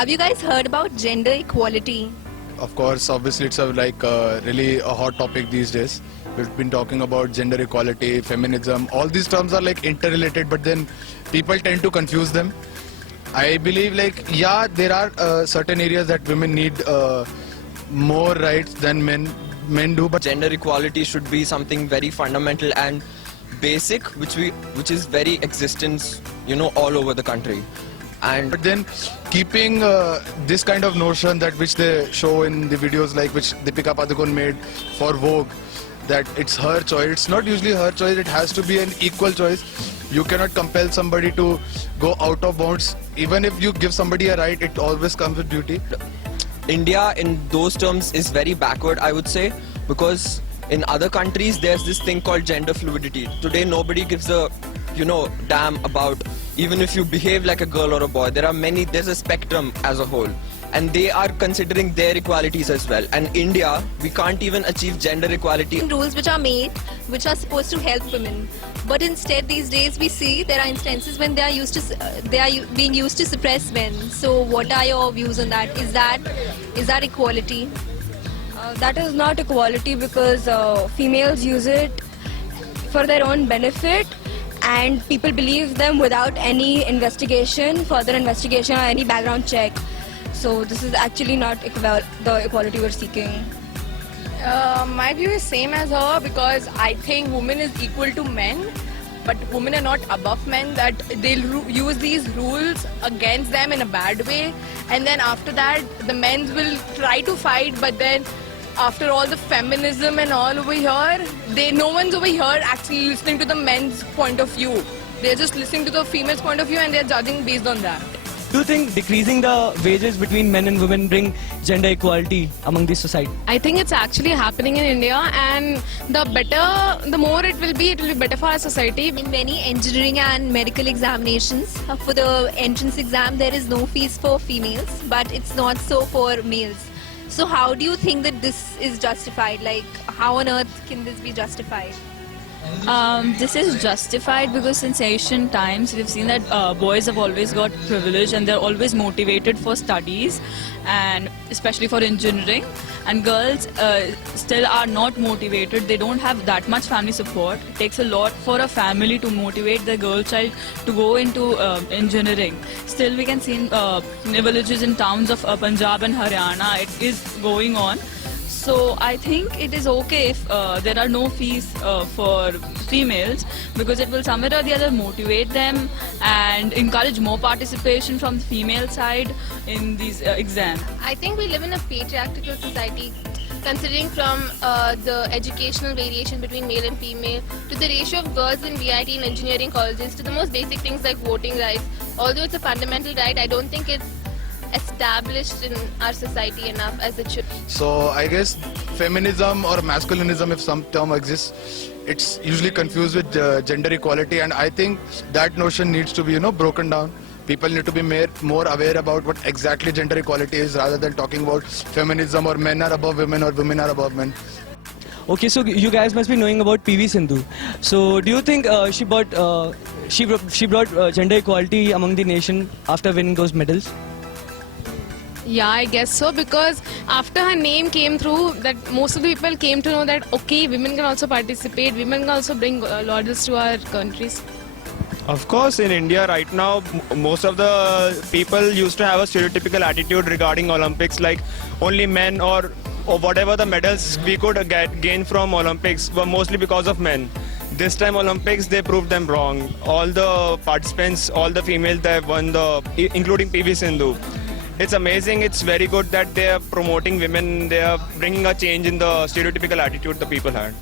Have you guys heard about gender equality? Of course, obviously it's really a hot topic these days. We've been talking about gender equality, feminism. All these terms are like interrelated, but then people tend to confuse them. I believe there are certain areas that women need more rights than men do, but Gender equality should be something very fundamental and basic, which is very existence, all over the country. And But then keeping this kind of notion that which they show in the videos like which Deepika Padukone made for Vogue, that it's her choice. It's not usually her choice. It has to be an equal choice. You cannot compel somebody to go out of bounds. Even if you give somebody a right, it always comes with duty. India in those terms is very backward, I would say, because in other countries there's this thing called gender fluidity. Today nobody gives a damn about even if you behave like a girl or a boy. There's a spectrum as a whole, and they are considering their equalities as well. And India, we can't even achieve gender equality. Rules which are made, which are supposed to help women, but instead these days we see there are instances when they are being used to suppress men. So what are your views on that? Is that equality? That is not equality, because females use it for their own benefit, and people believe them without any further investigation or any background check. So this is actually not the equality we're seeking. My view is same as her, because I think women is equal to men, but women are not above men, that they'll use these rules against them in a bad way, and then after that the men will try to fight, but then after all the feminism and all over here, no one's over here actually listening to the men's point of view. They're just listening to the female's point of view and they're judging based on that. Do you think decreasing the wages between men and women bring gender equality among the society? I think it's actually happening in India, and the more it will be better for our society. In many engineering and medical examinations, for the entrance exam there is no fees for females, but it's not so for males. So how do you think that this is justified? Like, how on earth can this be justified? This is justified because since ancient times we've seen that boys have always got privilege and they're always motivated for studies, and especially for engineering, and girls still are not motivated. They don't have that much family support. It takes a lot for a family to motivate the girl child to go into engineering. Still we can see in villages and towns of Punjab and Haryana it is going on. So I think it is okay if there are no fees for females, because it will somewhere or the other motivate them and encourage more participation from the female side in these exams. I think we live in a patriarchal society, considering from the educational variation between male and female, to the ratio of girls in VIT and engineering colleges, to the most basic things like voting rights. Although it's a fundamental right, I don't think it's established in our society enough as it should. So I guess feminism or masculinism, if some term exists, it's usually confused with gender equality, and I think that notion needs to be broken down. People need to be more aware about what exactly gender equality is, rather than talking about feminism or men are above women or women are above men. Okay, so you guys must be knowing about PV Sindhu. So do you think she brought gender equality among the nation after winning those medals? Yeah, I guess so, because after her name came through, that most of the people came to know that okay, women can also participate, women can also bring laurels to our countries. Of course, in India right now, most of the people used to have a stereotypical attitude regarding Olympics, like only men or whatever the medals we could gain from Olympics were mostly because of men. This time Olympics, they proved them wrong. All the participants, all the females that won, including PV Sindhu. It's amazing, it's very good that they are promoting women, they are bringing a change in the stereotypical attitude the people had.